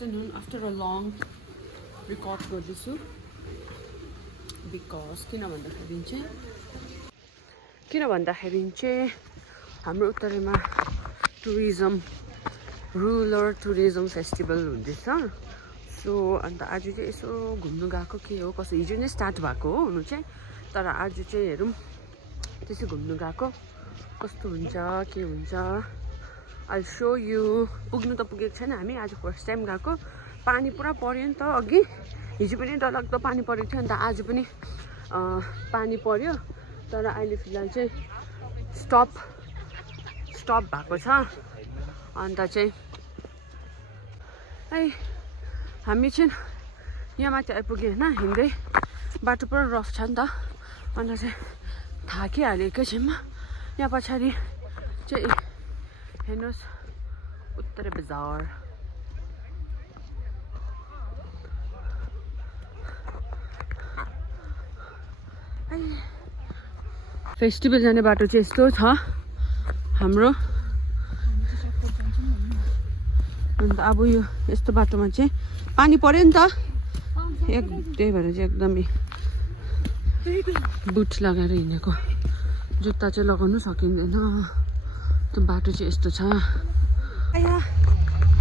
afternoon after a long record गर्दैछु because किन भन्दाखेरि चाहिँ हाम्रो उत्तरेमा रुरल टुरिज्म फेस्टिभल हुँदैछ सो अन्त आज चाहिँ यसो घुम्नु गएको के हो कसो हिजो नै स्टार्ट भएको हो हुनु चाहिँ तर आज चाहिँ हेरौँ त्यसै घुम्नु गएको कस्तो हुन्छ के हुन्छ I'll show you पुग्नु त पुगेको छैन हामी आज फर्स्ट टाइम गएको पानी पुरा पर्यो नि त अघि हिजो पनि डरलाग्दो पानी परेको थियो अन्त आज पनि पानी पर्यो तर अहिले फिलहाल चाहिँ स्टप भएको छ अन्त चाहिँ हामी चाहिँ यहाँ माथि आइपुग्यो होइन हिँड्दै बाटो पुरा रफ छ नि त अन्त चाहिँ थाकिहाल्यो एकैछिनमा यहाँ पछाडि चाहिँ हेर्नुहोस् उत्तर बजार फेस्टिभल जाने बाटो चाहिँ यस्तो छ हाम्रो अन्त अब यो यस्तो बाटोमा चाहिँ पानी पर्यो नि त त्यही भएर चाहिँ एकदमै बुट लगाएर हिँडेको जुत्ता चाहिँ लगाउनु सकिँदैन त्यो बाटो चाहिँ यस्तो छ यहाँ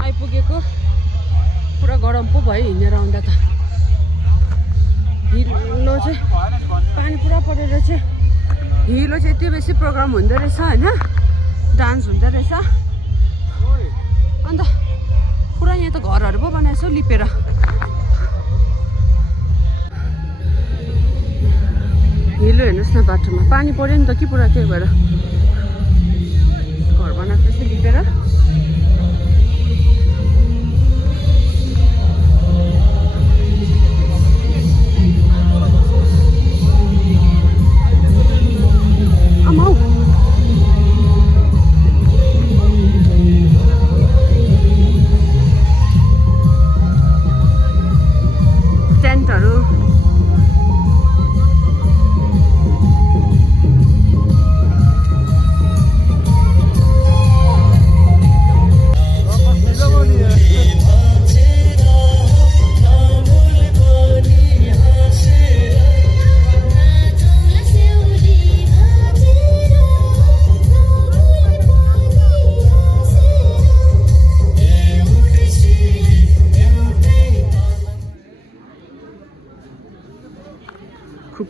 आइपुगेको पुरा गरम पो भयो हिँडेर आउँदा त हिलो चाहिँ पानी पुरा परेर चाहिँ हिलो चाहिँ यति बेसी प्रोग्राम हुँदो रहेछ होइन डान्स हुँदो रहेछ अन्त पुरा यहाँ त घरहरू पो बनाएछ लिपेर हिलो हेर्नुहोस् न बाटोमा पानी पर्यो नि त कि पुरा त्यही भएर घर बनाएको रहेछ लिपेर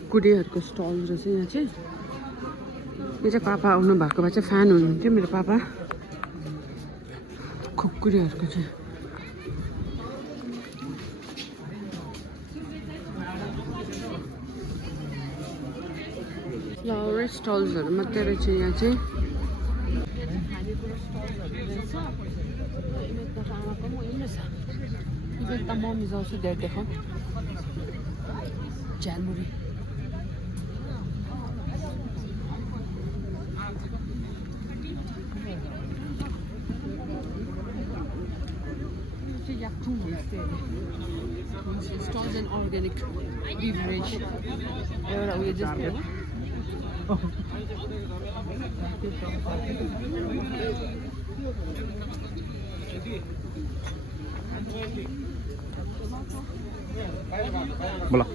खुकुरीहरूको स्टल रहेछ यहाँ चाहिँ यो चाहिँ पापा आउनु भएको भए चाहिँ फ्यान हुनुहुन्थ्यो मेरो पापा खुकुरीहरूको चाहिँ फ्लावर स्टल्सहरू मात्रै रहेछ यहाँ चाहिँ मम्मी जाउँछु धेर देखाउँ जानमुरी Stalls and organic beverage. एउटा उयो जस्तो बोला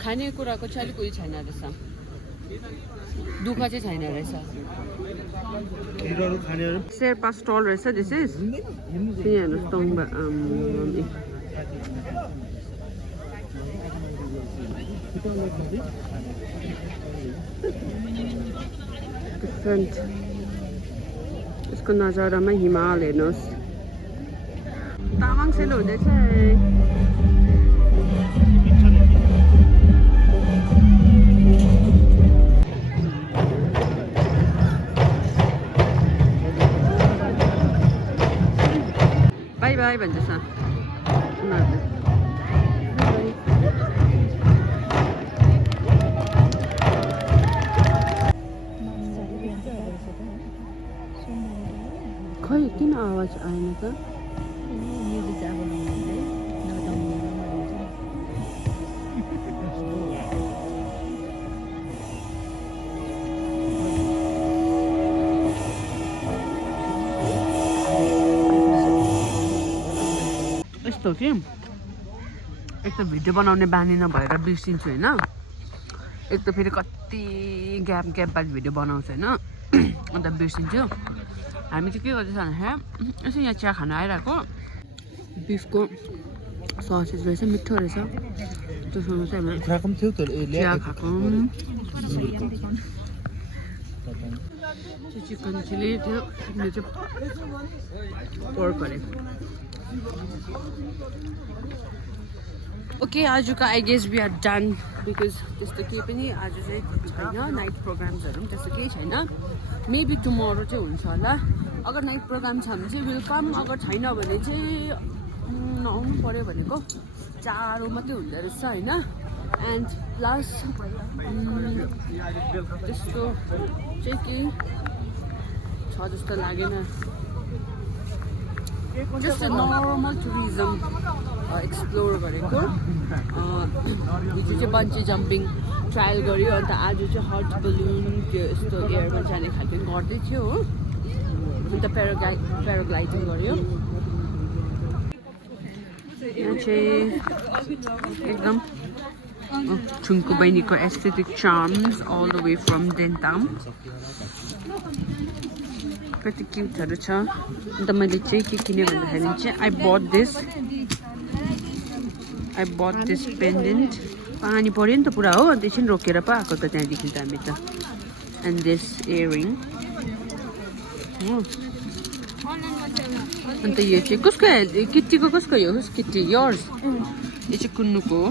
खानेकुराको चाहिँ अलिक उयो छैन रहेछ दुःख चाहिँ छैन रहेछ शेर्पा स्टल रहेछ दिस इज यहाँ हेर्नुहोस् टोङबा डिफ्रेन्ट यसको नजारामा हिमाल हेर्नुहोस् तामाङ सेल हुँदैछ बाई बाई भन्दैछ उनीहरूले खै किन आवाज आएन त कस्तो कि एक त भिडियो बनाउने बानी नभएर बिर्सिन्छु होइन एक त फेरि कति ग्याप बाद भिडियो बनाउँछ होइन अन्त बिर्सिन्छु हामी चाहिँ के गर्दैछ भन्दाखेरि यसो यहाँ चिया खान आइरहेको बिफको ससेज रहेछ मिठो रहेछ त्यसमा चाहिँ हामी चिया खाएको चिकन चिली थियो यो चाहिँ पोर्क अरे ओके आजको I guess we are done because त्यस्तो केही पनि आज चाहिँ छैन नाइट प्रोग्राम्सहरू पनि त्यस्तो केही छैन मेबी टुमोरो चाहिँ हुन्छ होला अगर नाइट प्रोग्राम छ भने चाहिँ वेलकम अगर छैन भने चाहिँ नआउनु पऱ्यो भनेको 4 मात्रै हुँदो रहेछ होइन एन्ड प्लस त्यस्तो चाहिँ केही छ जस्तो लागेन जस्ट नर्मल टुरिज्म एक्सप्लोर गरेको हिजो चाहिँ बन्ची जम्पिङ ट्रायल गऱ्यो अन्त आज चाहिँ हट बलुन त्यो यस्तो एयरमा जाने खालको गर्दै थियो हो अन्त प्याराग्लाइडिङ गऱ्यो यहाँ चाहिँ एकदम छुङको बहिनीको aesthetic charms all the way from Dentam कति क्युटहरू छ अन्त मैले चाहिँ के किनेँ भन्दाखेरि चाहिँ आई बट दिस पेन्डेन्ट पानी पऱ्यो नि त पुरा हो अन्त एकछिन रोकेर पो आएको त त्यहाँदेखि त हामी त एन्ड दिस इयरिङ हो अन्त यो चाहिँ कसको किट्टीको कसको यो किट्टी यर्स यो चाहिँ कुन्नुको हो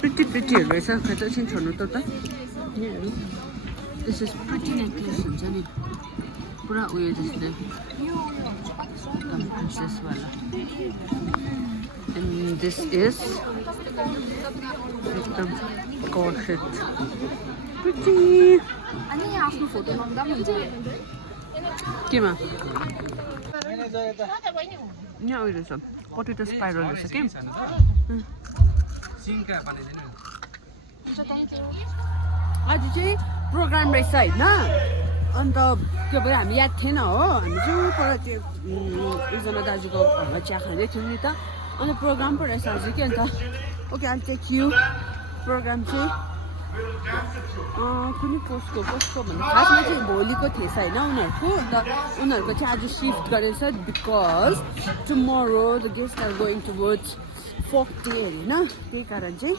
प्रिटीहरू रहेछ खै त एकछिन छोड्नु त यहाँहरू दिस इज प्रिटी नेकलेस हुन्छ नि पुरा उयो जस्तै एकदम प्रिन्सेसवाला एन्ड दिस इज एकदम कर्सेट प्रिटी अनि आफ्नो फोटो माग्दा पनि हुन्छ केमा यहाँ उयो रहेछ पोटेटो स्पाइरल रहेछ के आज चाहिँ प्रोग्राम रहेछ होइन अन्त के भयो हामी याद थिएन हो हामी चाहिँ पर त्यो एकजना दाजुको घरमा चिया खाँदै थियौँ नि त अन्त प्रोग्राम पो रहेछ आज कि अन्त okay I take you program चाहिँ कुनै पोस्टको भन्दा खासमा चाहिँ भोलिको थिएछ होइन उनीहरूको अन्त उनीहरूको चाहिँ आज सिफ्ट गरेछ because tomorrow the guest are going towards folk day होइन त्यही कारण चाहिँ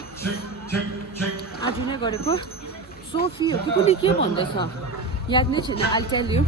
आज नै गरेको सोफी हो कि कुनै के भन्दैछ याद नै छैन आई टेल यु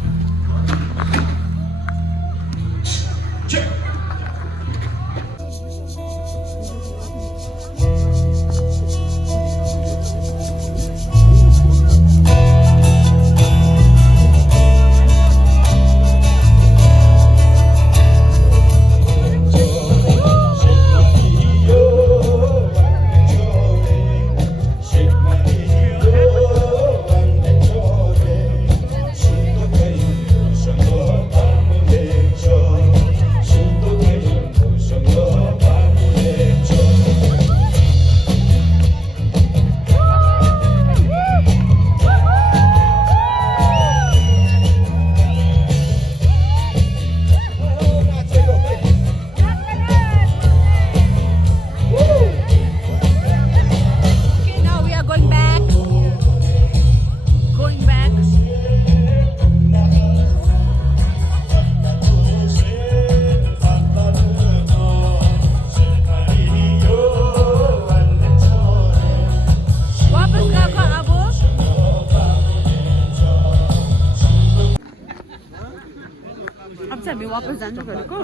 हामी वापस जानु भनेको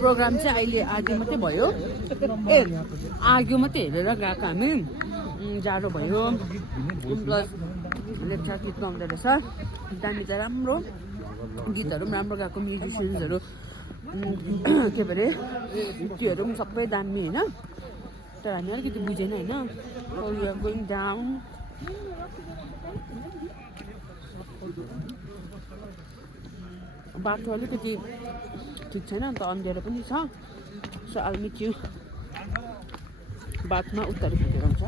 प्रोग्राम चाहिँ अहिले आगे मात्रै भयो आगे मात्रै हेरेर गएको हामी जाडो भयो प्लस लेप्चा गीत गाउँदो रहेछ दामी त राम्रो गीतहरू पनि राम्रो गाएको म्युजिसियन्सहरू के भरे त्योहरू पनि सबै दामी होइन तर हामी अलिकति बुझेन होइन गोइङ डाउन बाटो अलिकति ठिक छैन अन्त अँध्यारो पनि छ सो आई मिट यु बादमा उत्तरी पुगेर हुन्छ